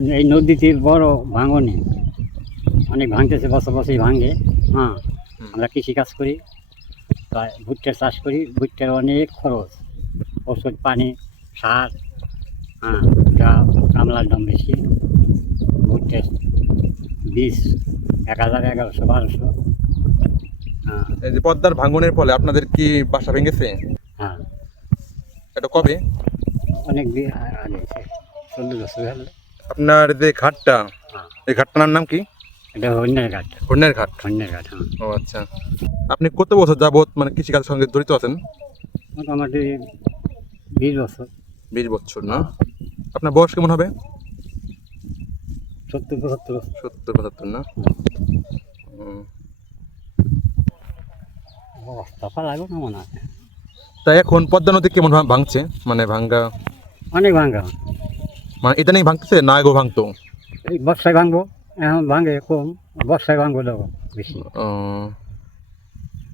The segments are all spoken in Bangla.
এই নদীতে বড় ভাঙনে অনেক ভাঙতেছে, বছর বছরই ভাঙে। হ্যাঁ, আমরা কৃষিকাজ করি, প্রায় ভুট্টার চাষ করি। ভুট্টার অনেক খরচ, ওষুধ পানি সার। হ্যাঁ, যা কামলার দাম বেশি। ভুট্টার বীজ 1000, 1100, 1200। হ্যাঁ এই যে পদ্মার ভাঙনের ফলে আপনাদের কি বাসা ভেঙেছে? হ্যাঁ, এটা কবে? অনেক দিন আগে 40 বছর হলো। আপনার যে ঘাটটা, হ্যাঁ, এই ঘাটটার নাম কি? এটা হন্যের ঘাট। হন্যের ঘাট। হন্যের ঘাট, হ্যাঁ। ও আচ্ছা। আপনি কত বছর যাবত মানে কৃষিকাজের সঙ্গে জড়িত আছেন? মোটামুটি 20 বছর। 20 বছর না? আপনার বয়স কেমন হবে? 70-75 বছর। 70-75 না? হুম। অবস্থা পালাগো না মনে হয়। তা এখন পদ্মা নদী কেমন ভাঙছে, মানে ভাঙ্গা, অনেক ভাঙ্গা। মানে এটা নেই ভাঙতেছে না আগেও ভাঙতো? এই বর্ষায় ভাঙবো, এখন ভাঙে কম। বর্ষায় ভাঙবো দেখো বেশি, আহ,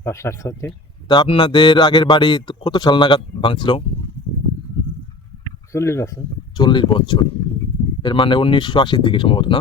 বর্ষার স্রোতে। তা আপনাদের আগের বাড়ি কত সাল নাগাদ ভাঙছিল? 40 বছর। 40 বছর। এর মানে 1980-র দিকে সম্ভবত না?